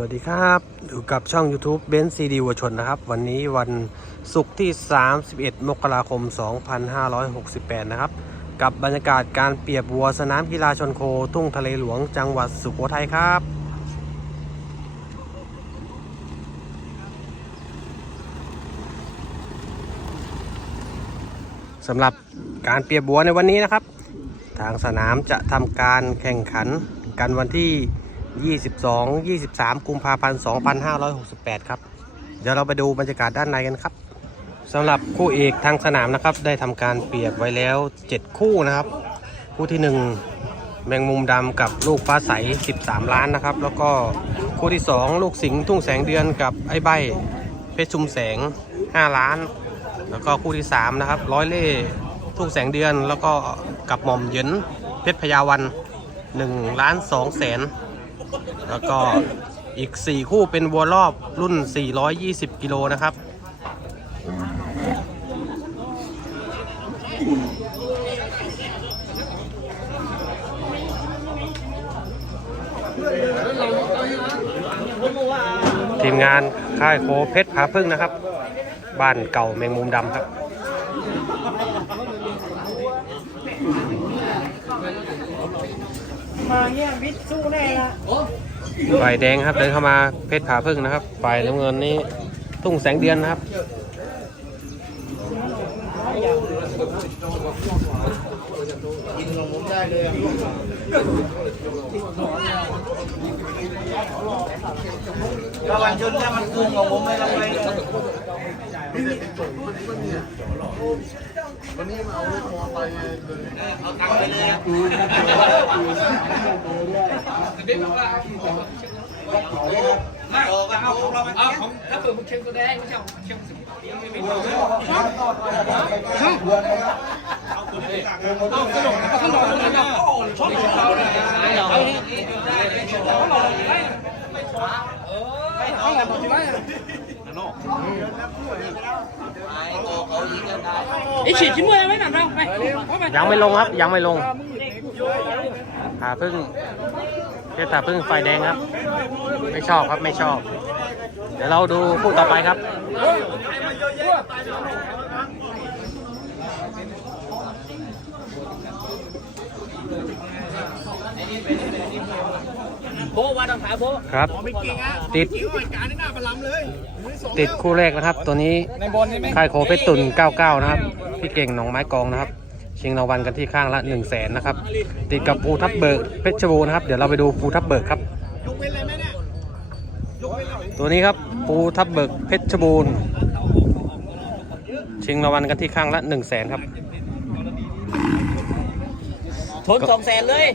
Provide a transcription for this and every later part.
วัสดีครับ อยู่กับช่อง YouTube เบนซ์ซีดีวัวชนนะครับ วันนี้วันศุกร์ที่ 31 มกราคม 2568 นะครับ กับบรรยากาศการเปรียบวัวสนามกีฬาชนโค ทุ่งทะเลหลวงจังหวัดสุโขทัยครับสำหรับการเปรียบวัวในวันนี้นะครับ ทางสนามจะทำการแข่งขันกันวันที่ 22 23 กุมภาพันธ์2568 ครับ เดี๋ยวเราไปดูบรรยากาศด้านในกันครับสำหรับคู่เอกทางสนามนะครับ ได้ทำการเปรียบไว้แล้ว 7 คู่นะครับ คู่ที่ 1 แมงมุมดำกับลูกฟ้าใส 13 ล้านนะครับ แล้วก็คู่ที่ 2 ลูกสิงห์ทุ่งแสงเดือนกับไอ้ใบเพชรชุมแสง 5 ล้าน แล้วก็คู่ที่ 3 นะครับ ร้อยเล่ทุ่งแสงเดือน แล้วก็กับหม่อมเยินเพชรพยาวัน1ล้าน2แสน แล้วก็อีก 4 คู่เป็นวัวรอบรุ่น 420 กิโลนะครับ ทีมงานค่ายโคเพชรผาพึ่งนะครับ บ้านเก่าแมงมุมดำครับ มาเนี่ยวิทย์สู้แน่ละฝ่ายแดงครับเดินเข้ามาเพชรผาพึ่งนะครับฝ่ายน้ำเงินนี่ทุ่งแสงเดือนนะครับถ้าวันชนถ้ามันคืนของผมไม่ต้องไปเลย ไอ้ฉีดชิ้นมือไหมหนังเราไปเอาไ ปยังไม่ลงครับ ยังไม่ลงผาพึ่งเพชรผาพึ่งฝ่ายแดงครับ ไม่ชอบครับไม่ชอบ เดี๋ยวเราดูคู่ต่อไปครับ โบว่าต้องขายโบครับติดการนี่หน้าประลำเลยติดคู่แรกนะครับ ตัวนี้ในบอลใช่ไหมค่ายโคเพชรตุน 99 นะครับ พี่เก่งหนองไม้กองนะครับ ชิงรางวัลกันที่ข้างละ 1 0 0 0 0แสนนะครับ ติดกับภูทับเบิกเพชรบูรณ์นะครับ เดี๋ยวเราไปดูภูทับเบิกครับ ยกเว้นเลยไหมเนี่ยตัวนี้ครับภูทับเบิกเพชรบูรณ์ ชิงรางวัลกันที่ข้างละ 1 0 0 0 0แสนครับ ทนสองแสนเลย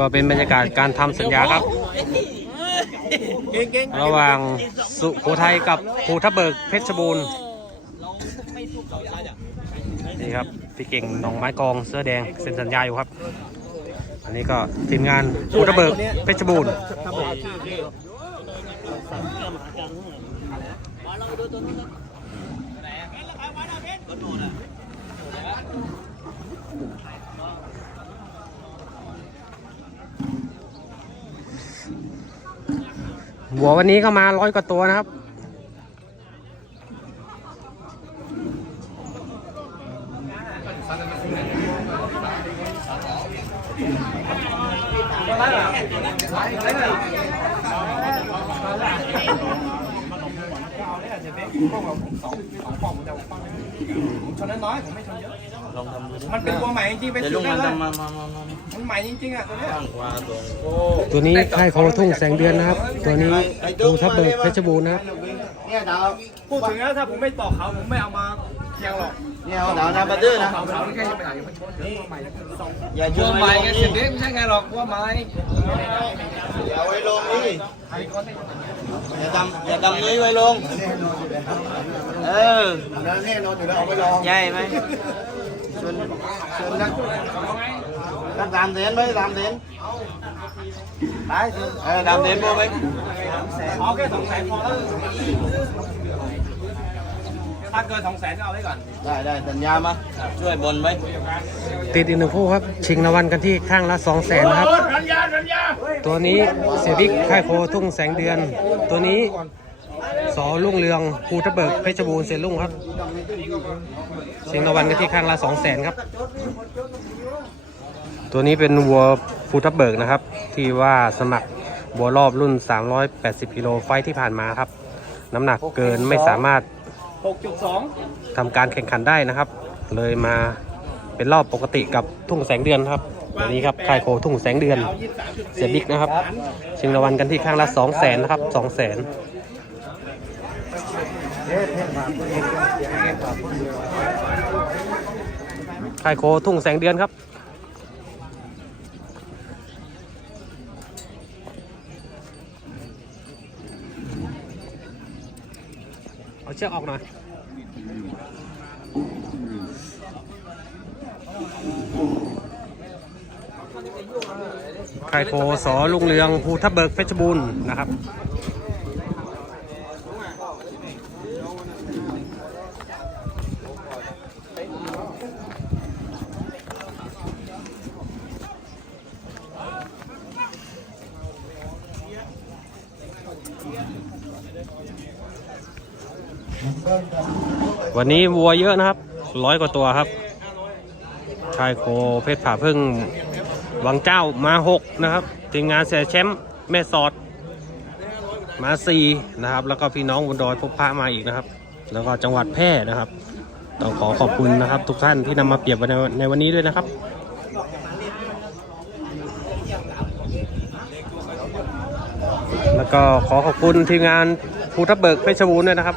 ก็เป็นบรรยากาศการทำสัญญาครับ ระหว่างสุโขทัยกับภูทับเบิกเพชรบูรณ์นี่ครับพี่เก่งหนองไม้กองเสื้อแดงเซ็นสัญญาอยู่ครับ อันนี้ก็ทีมงานภูทับเบิกเพชรบูรณ์หัววัน หัววันนี้ก็มาร้อยกว่าตัวนะครับ ชนน้อยผมไม่ชนเยอะมันเป็นตัวใหม่จริงๆเป็นสุดยอดเลยมันใหม่จริงๆอะตัวเนี้ย ตัวนี้ค่ายของทุ่งแสงเดือนนะครับ ตัวนี้ภูทับเบิกเพชรบูรณ์นะครับเนี่ยดาวพูดถึงแล้วถ้าผมไม่ตอกเขาผมไม่เอามาเคียงหรอกเนี่ยดาวนาบัตเตอร์นะเขาเขาแค่ยังไม่อยากมาชนตัวใหม่สองอย่าชตัวนใหไม้ม่ไงเสียเด็กไม่ใช่ไงหรอกตัวใหม่อย่าไว้ลงนี่อย่าดำอย่าดำนี้ไว้ลงเออแน่นอนอยู่แล้วเอาไว้ลองใหญ่ไหมชวนชวนนัก นักดำเดนไหมดำเดนไปเออดำเดนโบไหมเอาแค่สองแสนพอแล้วถ้าเกินสองแสนก็เอาไว้ก่อน ได้ได้สัญญามาช่วยบนไว้ติดอีกหนึ่งคู่ครับ ชิงรางวัลกันที่ข้างละ2 0 0แสนนะครับ ตัวนี้เสียบิ๊กค่ายโคทุ่งแสงเดือน ตัวนี้สอลุ่งเรืองภูทะเบิกเพชรบูรณ์เซลุ่งครับชิงรางวัลกันที่ข้างละ2 0 0แสนครับ ตัวนี้เป็นวัวภูทับเบิกนะครับ ที่ว่าสมัครวัวรอบรุ่น 380กิโลไฟท์ที่ผ่านมาครับ น้ำหนักเกินไม่สามารถ6.2ทำการแข่งขันได้นะครับ เลยมาเป็นรอบปกติกับทุ่งแสงเดือนครับวันนี้ครับค่ายโคทุ่งแสงเดือนเสียบิ๊กนะครับ ชิงรางวัลกันที่ข้างละ2 0 0แสนนะครับ2 0 0แสนค่ายโคทุ่งแสงเดือนครับ เชือกออกหน่อยไข่โคสอลุงเรืองภูทับเบิกเพชรบูรณ์นะครับ วันนี้วัวเยอะนะครับร้อยกว่าตัวครับค่ายโคเพชรผ่าพึ่งวังเจ้ามาหกนะครับทีมงานเสียแชมป์แม่สอดมาสี่นะครับ แล้วก็พี่น้องบนดอยพบพระมาอีกนะครับ แล้วก็จังหวัดแพร่นะครับต้องขอขอบคุณนะครับ ทุกท่านที่นำมาเปรียบไว้ในในวันนี้ด้วยนะครับแล้วก็ขอขอบคุณทีมงานภูทับเบิกเพชรบูรณ์ด้วยนะครับ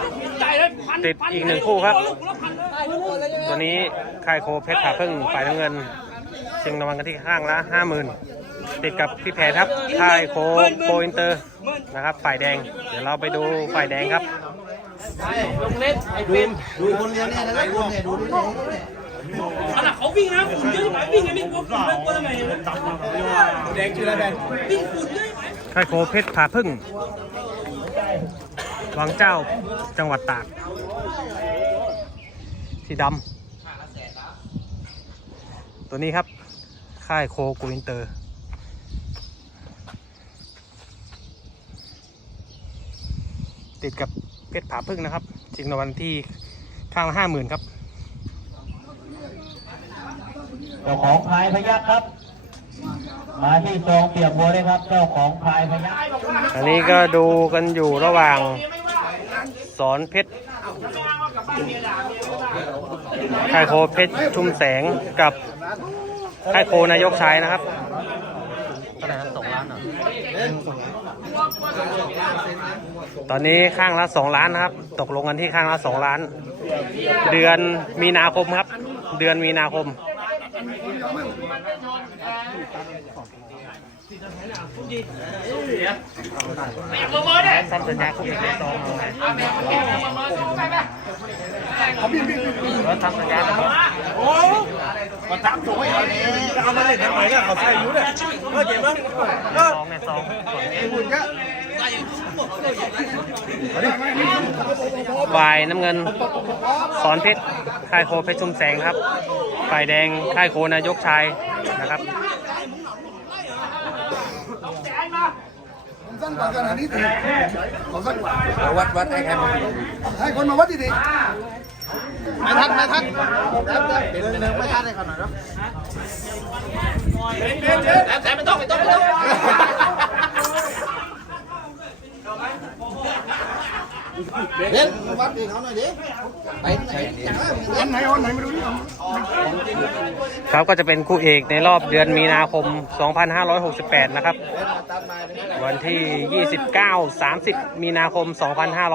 ติดอีกหนึ่งคู่ครับ ตัวนี้ค่ายโคเพชรผาพึ่งฝ่ายน้ำเงินชิงรางวัลกันที่ข้างละห้าหมื่นติดกับพี่แพรครับค่ายโคโคอินเตอร์นะครับ ฝ่ายแดง เดี๋ยวเราไปดูฝ่ายแดงครับลงเล่นไอ้เป็นดูคนเลี้ยงเนี่ยนะคนเนี่ยดูดูขนาดเขาวิ่งนะฝุ่นเยอะไหมวิ่งไงวิ่งกลัวฝุ่นไม่กลัวทำไมแดงชื่ออะไรแดงวิ่งฝุ่นเยอะไหมค่ายโคเพชรผาพึ่ง วังเจ้าจังหวัดตาก สีดำตัวนี้ครับ ค่ายโคกูอินเตอร์ ติดกับเพชรผาพึ่งนะครับชิงรางวัลที่ข้างละห้าหมื่นครับเจ้าของพายพยักครับ มาที่ซองเปียกบัวเลยครับ เจ้าของพายพยักอันนี้ก็ดูกันอยู่ระหว่าง สอนเพชรค่ายโคเพชรชุมแสงกับค่ายโคนายกชายนะครับตอนนี้ข้างละสองล้านนะครับ ตกลงกันที่ข้างละสองล้าน เดือนมีนาคมครับ เดือนมีนาคม ทำสัญญาคู่อีกในซองเอาไงแล้วทำสัญญาแล้วก็มาตามสูงไอ้คนนี้เอามาเล่นทำไมเนี่ยเขาใส่อยู่เนี่ยเออเจ็บมั้งเออซองในซองหุ่นเยอะวายน้ำเงิน สอนเพชรค่ายโคเพชรชุมแสงครับ ฝ่ายแดงค่ายโคนายกชายนะครับ สั้นกว่าขนาดนี้สิขอสั้นกว่าวัดวัดไอ้ใครมาให้คนมาวัดดิสิไม่ทันไม่ทันเดี๋ยวเดินไม่ทันเลยขนาดนั้นแต่ไม่ต้องไม่ต้องไม่ต้อง เดินมาวัดดิเขาหน่อยดิไปไหนวันไหนวันไหนมาดูดิครับก็จะเป็นคู่เอกในรอบเดือนมีนาคม 2568 นะครับ วันที่ 29 30 มีนาคม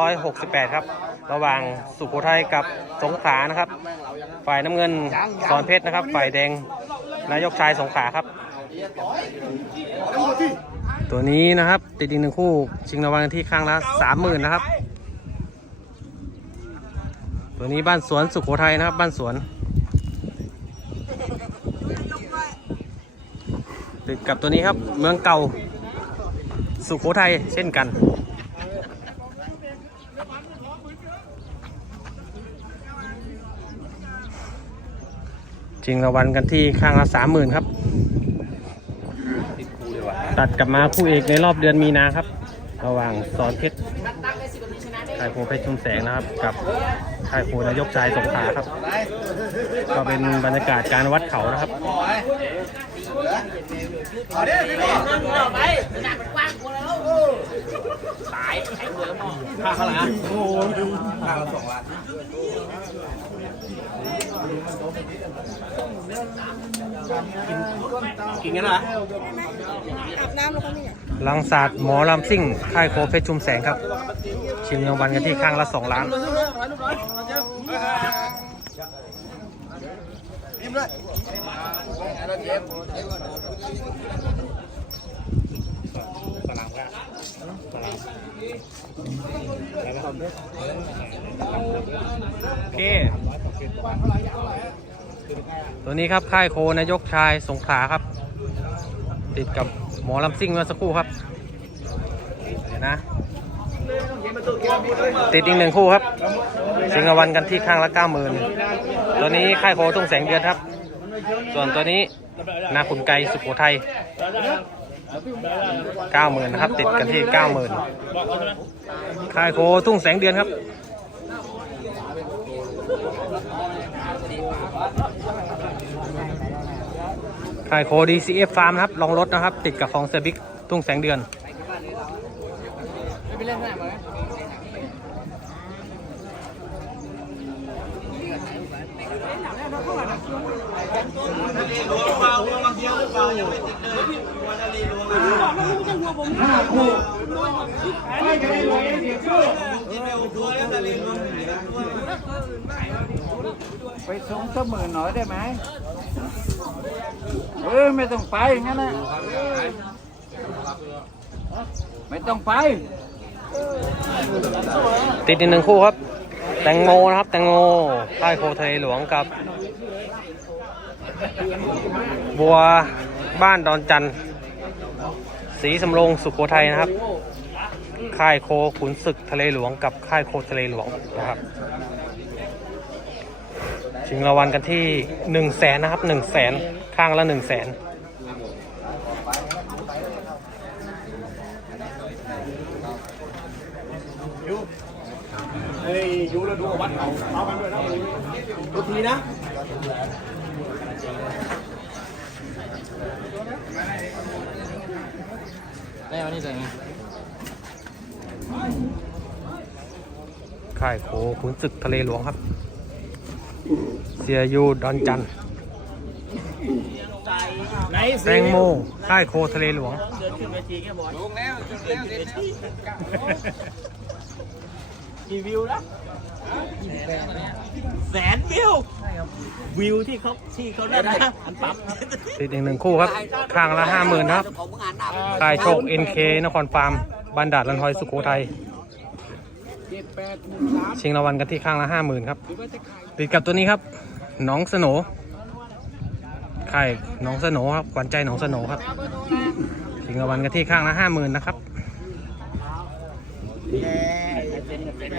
2568 ครับ ระหว่างสุโขทัยกับสงขลานะครับ ฝ่ายน้ำเงินสอนเพชรนะครับ ฝ่ายแดงนายกชายสงขลาครับ ตัวนี้นะครับติดอีกหนึ่งคู่ ชิงรางวัลกันที่ข้างละสามหมื่นนะครับ ตัวนี้บ้านสวนสุโขทัยนะครับ บ้านสวน ติดกับตัวนี้ครับ เมืองเก่า สุโขทัยเช่นกันชิงรางวัลกันที่ข้างละสามหมื่นครับ ตัดกลับมาคู่เอกในรอบเดือนมีนาครับ ระหว่างสอนเพชรค่ายโพเพชรชุมแสงนะครับกับายโพนายกชายสงขลาครับ ก็เป็นบรรยากาศการวัดเขานะครับถ่ายไปน้ำมันกินกันเหรอลังศาสตร์หมอลำซิ่ง ค่ายโคเพชรชุมแสงครับ ชิงรางวัลกันที่ข้างละสองล้าน นี่เลยนี่เลยโอเค ตัวนี้ครับค่ายโคนายกชายสงขลาครับ ติดกับหมอลำซิ่งเมื่อสักครู่ครับเดี๋ยวนะ ติดอีกหนึ่งคู่ครับชิงรางวัลกันที่ข้างละเก้าหมื่นตัวนี้ค่ายโคตุ้งแสงเดือนครับ ส่วนตัวนี้นาขุนไกสุโขทัยเก้าหมื่นนะครับ ติดกันที่เก้าหมื่นค่ายโคตุ้งแสงเดือนครับค่ายโค DCF Farm นะครับลองรถนะครับ ติดกับของเซบิกตุ้งแสงเดือน ไปส่งเสมอหน่อยได้ไหมเออไม่ต้องไปงั้นนะไม่ต้องไป ติดอีกหนึ่งคู่ครับ แตงโมนะครับ แตงโมค่ายโคทะเลหลวงกับ บัวบ้านดอนจันทร์สีสำโรงสุโขทัยนะครับ ค่ายโคขุนศึกทะเลหลวงกับค่ายโคทะเลหลวงนะครับชิงรางวัลกันที่หนึ่งแสนนะครับหนึ่งแสนข้างละหนึ่งแสน เฮ้ยยูแล้วดูวัดเขาเอากันด้วยนะตัวทีนะค่ายโคขุนศึกทะเลหลวงครับ เสียยูดอนจันทร์ไหนแตงโมค่ายโคทะเลหลวงเดินขึ้นเวทีแค่บอยลงแล้วลงแล้วเวทีกี่วิวนะ แสนวิววิวที่เขาที่เขาได้นะอันปั๊บติดอีกหนึ่งคู่ครับ ข้างละห้าหมื่นครับค่ายโชค NK นครฟาร์มบันดาดลันทอยสุโขทัยชิงรางวัลกันที่ข้างละห้าหมื่นครับ ติดกับตัวนี้ครับหน้องสโหนค่ายหน้องสโหนครับขวัญใจหน้องสโหนครับชิงรางวัลกันที่ข้างละห้าหมื่นนะครับ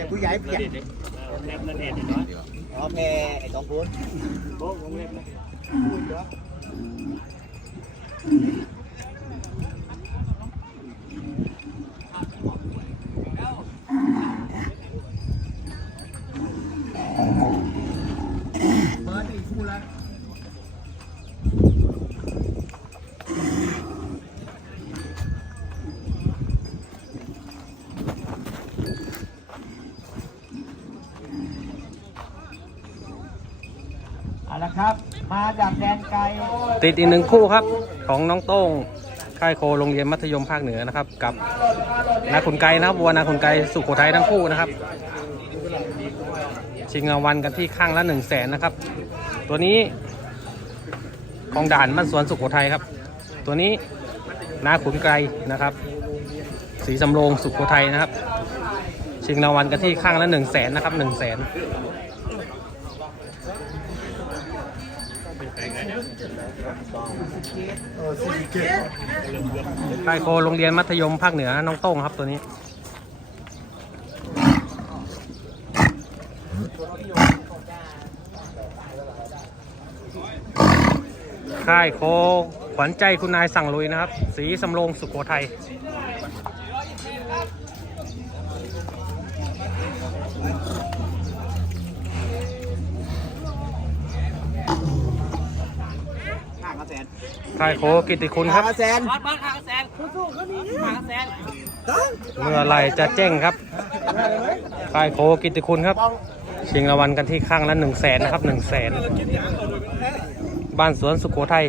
ผู้ใหญ่ เปลี่ยนโอเคไอ้สองคนเอ มาจากแดนไกลติดอีกหนึ่งคู่ครับ ของน้องโต้งค่ายโคโรงเรียนมัธยมภาคเหนือนะครับ กับนาขุนไกรนะครับวัวนาขุนไกรสุโขทัยทั้งคู่นะครับ ชิงรางวัลกันที่ข้างละ1 0 0 0 0แสนนะครับ ตัวนี้กองด่านบ้านสวนสุโขทัยครับ ตัวนี้นาขุนไกรนะครับ สีสำโรงสุโขทัยนะครับ ชิงรางวัลกันที่ข้างละ1 0 0 0 0แสนนะครับ1 0 0 0 0แสน ค่ายโคโรงเรียนมัธยมภาคเหนือน้องโต้งครับตัวนี้ค่ายโคขวัญใจคุณนายสั่งลุยนะครับ สีสำโรงสุโขทัย ค่ายโคกิตติคุณครับ แสนบ้านบ้านหางแสนสู้ๆเขามีหางแสนเมื่อไหรจะแจ้งครับค่ายโคกิตติคุณครับ ชิงรางวัลกันที่ข้างละหนึ่งแสนนะครับหนึ่งแสนบ้านสวนสุโขทัย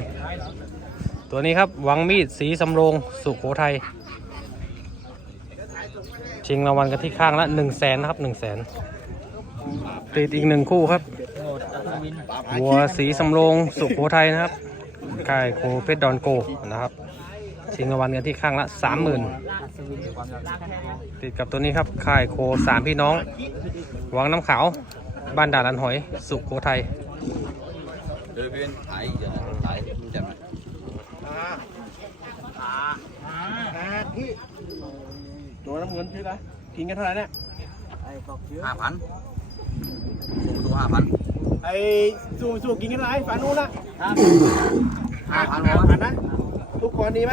ตัวนี้ครับหวังมีดสีสำโรงสุโขทัย ชิงรางวัลกันที่ข้างละหนึ่งแสนนะครับหนึ่งแสนติดอีกหนึ่งคู่ครับวัวสีสำโรงสุโขทัยนะครับ ค่ายโคเพชรดอนโกนะครับชิงรางวัลกันที่ข้างละสามหมื่นติดกับตัวนี้ครับค่ายโคสามพี่น้อง วังน้ำขาว บ้านด่านลันหอย สุโขทัยเดินเป็นถ่ายเดี๋ยวนะถ่ายรู้จักไหมตัวน้ำเงินชื่ออะไรกินกันเท่าไหร่เนี่ยห้าพันสูงตัวห้าพันไอ้สู้สู้กินกันเท่าไหร่ฝานู้นนะ ห้านห้านนะ ทุกคนดีไหม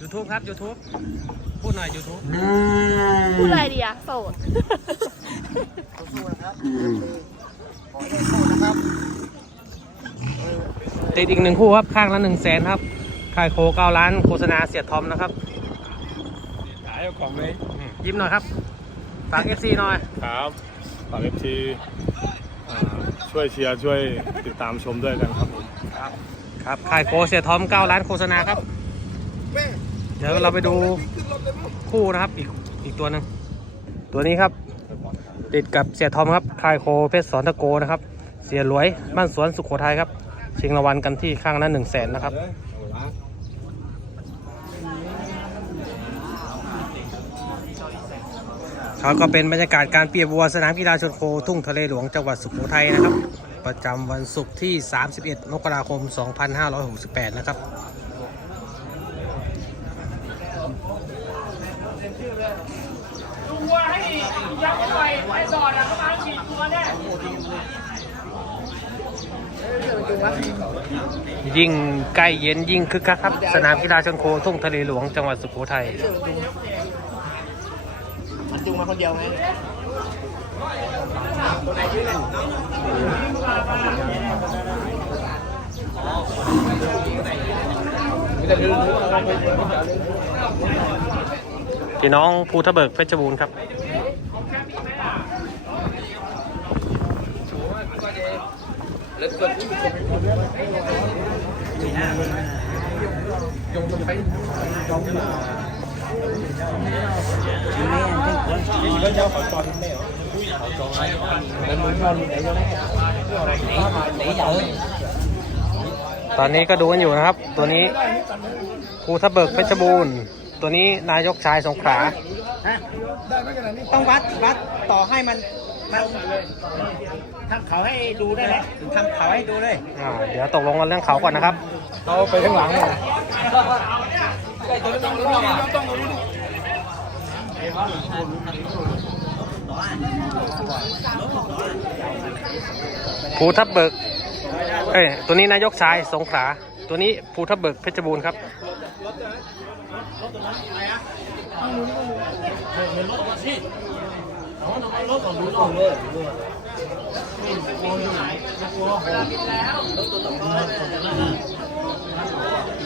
ยูทูบครับ YouTube พูดหน่อย YouTube พูดอะไรดีอะโสดติดอีกหนึ่งคู่ครับข้างละหนึ่งแสนครับค่ายโคเก้าล้านโฆษณาเสียทอมนะครับขายเอาของเลย ยิ้มหน่อยครับ ฝาก FC หน่อย ครับฝากเอฟซีช่วยเชียร์ช่วยติดตามชมด้วยกันครับผมครับค่ายโคเสียทอมเก้าล้านโฆษณาครับ เดี๋ยวเราไปดูคู่นะครับอีกอีกตัวหนึ่งตัวนี้ครับ ติดกับเสียทอมครับค่ายโคเพชรสอนตะโกนะครับ เสียหลวยบ้านสวนสุโขทัยครับ ชิงรางวัลกันที่ข้างละหนึ่งแสนนะครับ ครับก็เป็นบรรยากาศการเปรียบวัวสนามกีฬาชนโคทุ่งทะเลหลวงจังหวัดสุโขทัยนะครับ ประจำวันศุกร์ที่ 31 มกราคม 2568 นะครับดูว่าให้ยักษ์ไปไอ้ดอดอะประมาณสี่ตัวแน่ยิ่งใกล้เย็นยิ่งคึกคักครับ สนามกีฬาชนโคทุ่งทะเลหลวงจังหวัดสุโขทัย จุงมาคนเดียวไงพี่น้องภูทะเบิกเพชรบูรณ์ครับยงไป ตอนนี้ก็ดูกันอยู่นะครับ ตัวนี้ภูทะเบิกเพชรบูรณ์ตัวนี้นายกชายสงขลาต้องวัดวัดต่อให้มันมันทำเขาให้ดูได้ไหมทำเขาให้ดูเลยอ่าเดี๋ยวตกลงกันเรื่องเขาก่อนนะครับเขาไปข้างหลังเลย ภูทับเบิก เอ้ย ตัวนี้นายกชายสงขลา ตัวนี้ภูทับเบิกเพชรบูรณ์ครับผักเข้า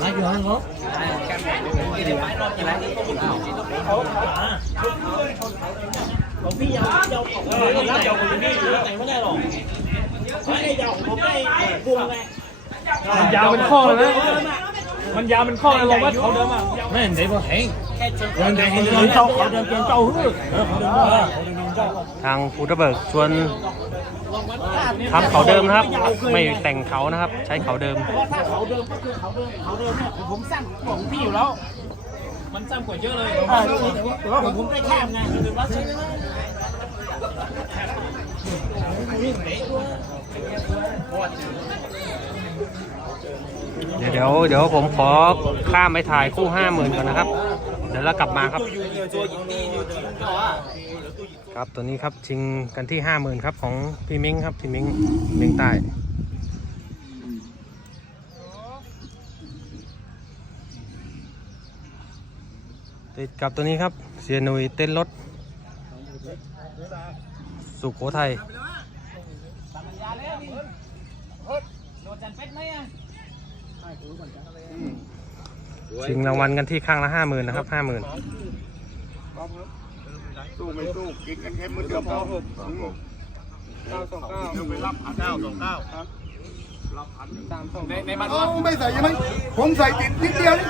มาอยู่ห้องงบมันยาวเป็นข้อเลยนะมันยาวเป็นข้อเลยลงวัดเขาเดิมอะไม่เห็นได้บ่เห็นเดินเดินเดินเจ้าเขาเดินเดินเจ้าฮือทางภูทับเบิกชวน ทำเขาเดิมนะครับ ไม่แต่งเขานะครับ ใช้เขาเดิม ถ้าเขาเดิมก็คือเขาเดิมเขาเดิมเนี่ยผมสั้นกว่าของพี่อยู่แล้ว มันสั้นกว่าเยอะเลยแต่ว่าผมได้แคบไงคือว่าใช่ไหมเดี๋ยวเดี๋ยวเดี๋ยวผมขอข้ามไปถ่ายคู่ห้าหมื่นก่อนนะครับ เดี๋ยวเรากลับมาครับ ครับตัวนี้ครับชิงกันที่ห้าหมื่นครับของพี่มิงครับพี่มิงมิงใต้ติดกับตัวนี้ครับเสียหนุยเต้นรถ สุโขทัยชิงรางวัลกันที่ข้างละห้าหมื่นนะครับห้าหมื่น สู้ไม่สู้กินกันแค่มื้อเดียวพอสองหกเก้าสองเก้าไปรับพันเก้าสองเก้าครับรับพันสามสองในในบ้านเราไม่ใส่ยังไงผมใส่ติดนิดเดียวนี่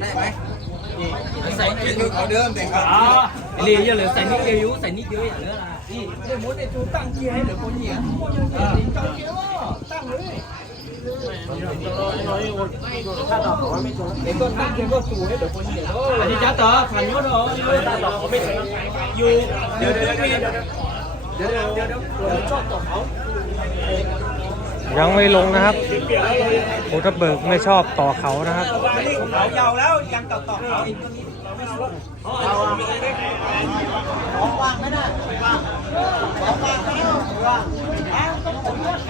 ได้ไหมใส่ติดเดียวเดิมเด็กอ๋อเลี้ยงเหลือใส่นิดเดียวใส่นิดเดียวอย่างเงี้ยล่ะนี่เดี๋ยวมดเนี่ยจูตั้งเกียร์ให้เหลือคนเหยียบตั้งเกียร์ตั้งเลย อันนี้จ้าต่อขันยศเหรออยู่เดี๋ยวเดี๋ยวเดี๋ยวเดี๋ยวเดี๋ยวชอบต่อเขายังไม่ลงนะครับโอ้ถ้เบิกไม่ชอบต่อเขานะครับเขายาวแล้วยังต่อต่อเขาอีกตัวนี้ว่างไม่ได้ว่างอว่างไม่ได้ว่างแล้วก็ผมเลือก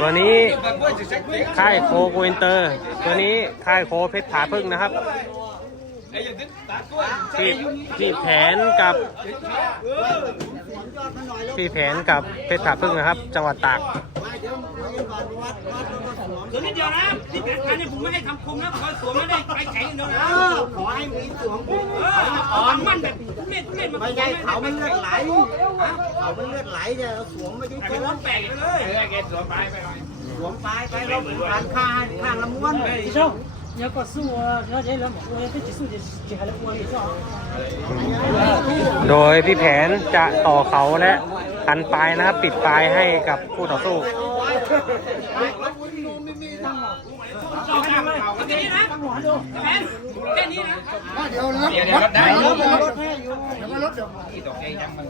ตัวนี้ค่ายโคโกอินเตอร์ ตัวนี้ค่ายโคเพชรผาพึ่งนะครับ พี่พี่แผนกับพี่แผนกับเพชรผาพึ่งนะครับ จังหวัดตากเดี๋ยวนิดเดียวนะที่แผนการเนี่ยผมไม่ได้ทำคมนะขอสวมไม่ได้ไปแข็งเดียวนะขอให้มีสวมเอออ่อนมันแบบเม็ดเม็ดมันไม่ใช่เขามันเลือดไหลเขามันเลือดไหลเนี่ยสวมไม่ใช่แต่สวว่ามแปลกไปเลยแกสวมไปไปสวมปลายไปแล้วผ่านข้างข้างละม้วน你要告诉我了解了嘛？我要被结束就就还来我你知道。 โดยพี่แผนจะต่อเขาและพันปลายนะครับ ปิดปลายให้กับคู่ต่อสู้ เอาแค่นี้นะแผนแค่นี้นะ เดี๋ยวนะเดี๋ยวได้เดี๋ยวรถให้อยู่เดี๋ยวรถเดี๋ยวตกใจยังมันด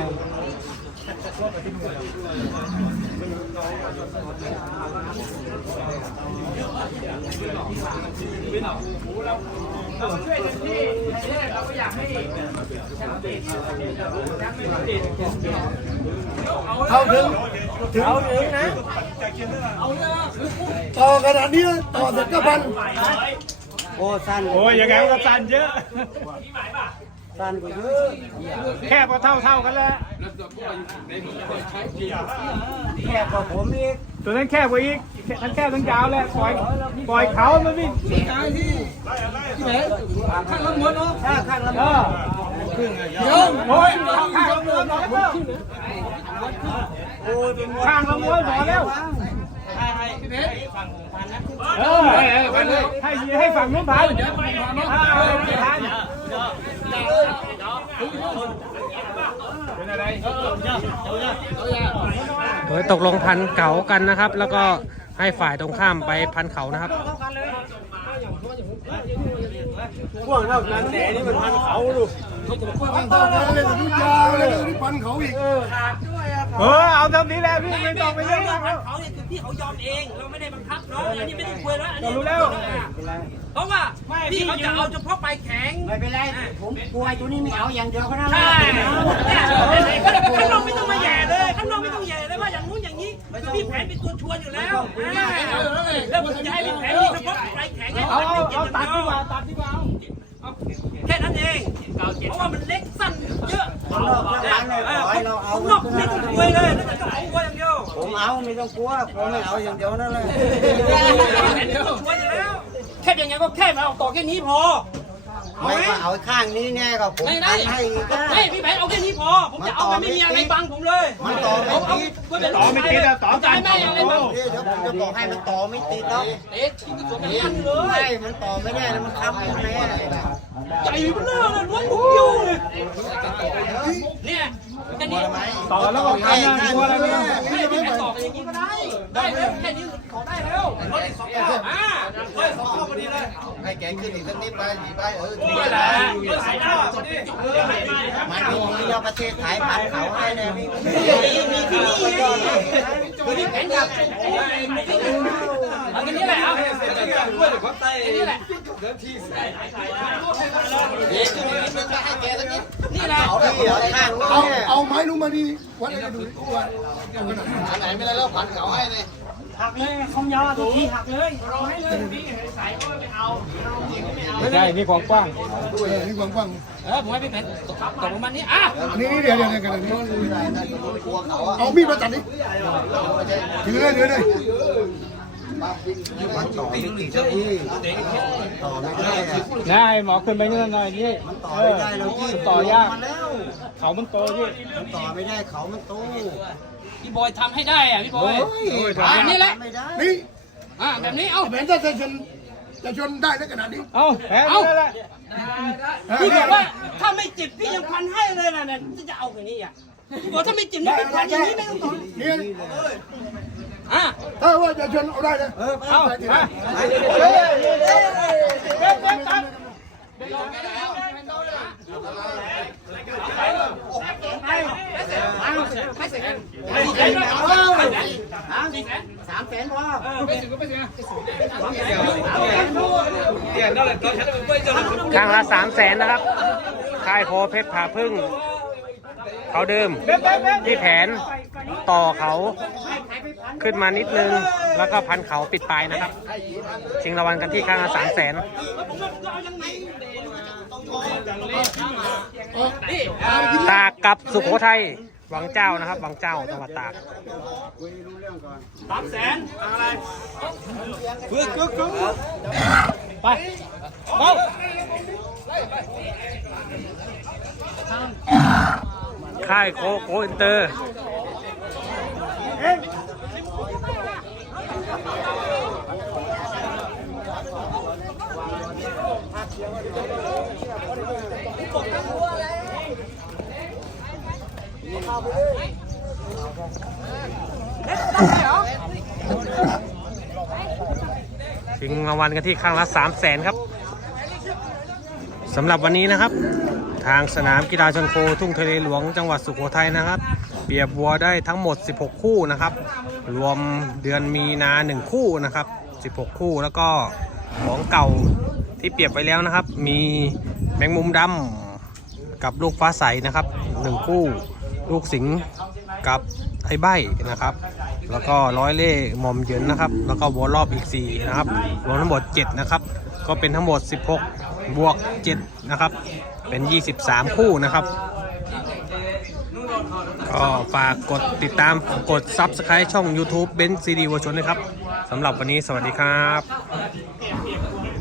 ีเ ดี๋ยวคนตกใจอย่าเพิ่งตกใจไม่ตกใจเข้าถึงถึงเอาถึงนะต่อขนาดนี้ต่อเสร็จก็พันโอ้สั้นโอ้ยยังไงก็สั่นเยอะสั้นก ว่าเยอะแค่พอเท่าเท่ากันแล้วแคบกว่าผมอีกตัวนั้นแคบกว่าอีกทั้งแคบทั้งยาวแหละปล่อยปล่อยเขามันไม่ข้างละม้วนเนาะข้างข้างละเอม้วนอเดี๋ยวโอ้ยข้างละม้วนพอแล้วข้างละม้วนพอแล้วเออให้ให้ฝั่งนู้นพั นเดี๋ยวไปฝั่งนู้นพันโดยตกลงพันเก๋ากันนะครับ แล้วก็ให้ฝ่ายตรงข้ามไปพันเขานะครับพวกเท่านั้นแต่นี่มันพันเขาลูกพันเขาเลยทุกยาวเลยนี่พันเขาอีก เออเอาเท่านี้แหละพี่ไม่ต้องไปเรื่องมากแล้วเขาเนี่ยคือที่เขายอมเองเราไม่ได้บังคับเนาะอันนี้ไม่ได้คุยแล้วอันนี้รู้แล้วเพราะว่าพี่เขาจะเอาเฉพาะปลายแข็งไม่เป็นไรผมกลัวตัวนี้ไม่เอาอย่างเดียวก็ได้ใช่เนี่ยข้างนอกไม่ต้องมาแย่เลยข้างนอกไม่ต้องแย่เลยว่าอย่างนู้นอย่างนี้คือพี่แผนเป็นตัวชวนอยู่แล้วแล้วผมจะให้พี่แผนมีเฉพาะปลายแข็งให้เอามันเอาไม่เจ็บเอาอย่างตัดเดีดียวกว่าตัดดีกว่าเอาแค่นั้นเองเพราะว่ามันเล็กสั้น เยอะข้างนอกไม่ต้องคุยเลยนั่นแต่ต้องคุยอย่างเดียวผมเอาไม่ต้องกลัวผมไม่เอาอย่างเดียวนั่นแหละแค่ยังไงก็แค่มาเอาต่อแค่นี้พอไม่ก็เอาข้างนี้แน่ก็ผมไม่ได้ให้ไม่พี่แผนเอาแค่นี้พอ ผมจะเอาไปไม่มีอะไรบังผมเลยมันต่อไม่ติดต่อไม่ติดอะต่อใจไม่อะไรบังเดี๋ยวผมจะบอกให้มันต่อไม่ติดแล้วเอ๊ะชิ้นที่สวนกันเลยไม่มันต่อไม่ได้แล้วมันค้ำอยู่แน่ ใหญ่เบ้อเลยล้วนทุกคิวเลยเนี่ยแค่นี้ต่อแล้วก็พันหน้ตัวแล้วเนี่ยไม่ต่ออย่างนี้ก็ได้ ได้แล้วแค่นี้ขอได้แล้วร้อยสองข้ออ่าร้สองข้อพอดีเลยให้แกขึ้นอีกสักนิดไปหนีไปเออนี่แหละร้อยสองข้อพอดีมันมีเราประเทศไทยพันเขาให้แน่มีมีที่นี่คือที่แผนอยากเอาแค่นี้แหละเอาแค่นี้แหละให้แกสัก นิดนี่แหละเอาที่เอาข้างเอานี้เอาไม้ลงมาดีวัดให้ดูว่าเอาขนาดอันไหนไม่ได้แล้วพันเขาให้เลยหักเลยคำยาวตัวนี้หักเลยไม่ใช่นี่ของกว้างเออนี่กว้างเออผมให้พี่แผนตกตกประมาณนี้อะๆนี่เดี๋ยวเดี๋ยวเดี๋ยวกันนี้กลัวเขาอะเอามีดมาตัดนี่ถือเลยถือเลย มันต่อไม่ติดสักทีต่อไม่ได้อะได้หมอขึ้นไปนิดหน่อยนี่มันต่อไม่ได้เราที่ต่อยาก มาแล้วเขามันโตพี่มันต่อไม่ได้เขามันโตพี่บอยทำให้ได้อะพี่บอยโอ้ยอะนี่แหละไม่ได้นี่อะแบบนี้เอ้าแผนจะจะชนจะชนได้ในขนาดนี้เอาแพ้เลยแหละพี่บอกว่าถ้าไม่จิบพี่ยังพันให้เลยนะเนี่ยจะเอาอย่างนี้อะพี่บอกถ้าไม่จิบนี่เป็นพันอย่างนี้ไม่ต้องต่อนี่ อะถ้าว่าจะชนเอาได้เลยเอามาสามแสนพอข้างละสามแสนนะครับ ค่ายโพเพชรผาพึ่ง เขาเดิมที่แผนต่อเขา ขึ้นมานิดนึง แล้วก็พันเขาปิดปลายนะครับชิงรางวัลกันที่ข้างละสามแสนนี่ตากกับสุโขทัยวังเจ้านะครับวังเจ้าจังหวัดตากสามแสนอะไรไปเอาค่ายโคโคอินเตอร์ ชิงรางวัลกันที่ข้างละ3 0 0แสนครับสำหรับวันนี้นะครับ ทางสนามกีฬาชนโค ทุ่งทะเลหลวงจังหวัดสุโขทัยนะครับ ปียบวัวได้ทั้งหมด 16 คู่นะครับ รวมเดือนมีนา 1 คู่นะครับ 16 คู่แล้วก็ของเก่าที่เปียบไปแล้วนะครับ มีแมงมุมดำกับลูกฟ้าใสนะครับ 1 คู่ ลูกสิงกับไอ้ใบนะครับ แล้วก็ร้อยเล่หมอมเยินนะครับ แล้วก็วัวรอบอีก 4 นะครับ รวมทั้งหมด 7 นะครับ ก็เป็นทั้งหมด 16 บวก 7 นะครับ เป็น 23 คู่นะครับ ก็ฝากกดติดตามกด Subscribe ช่อง YouTube เบนซีดีวัวชนนะครับสำหรับวันนี้สวัสดีครับ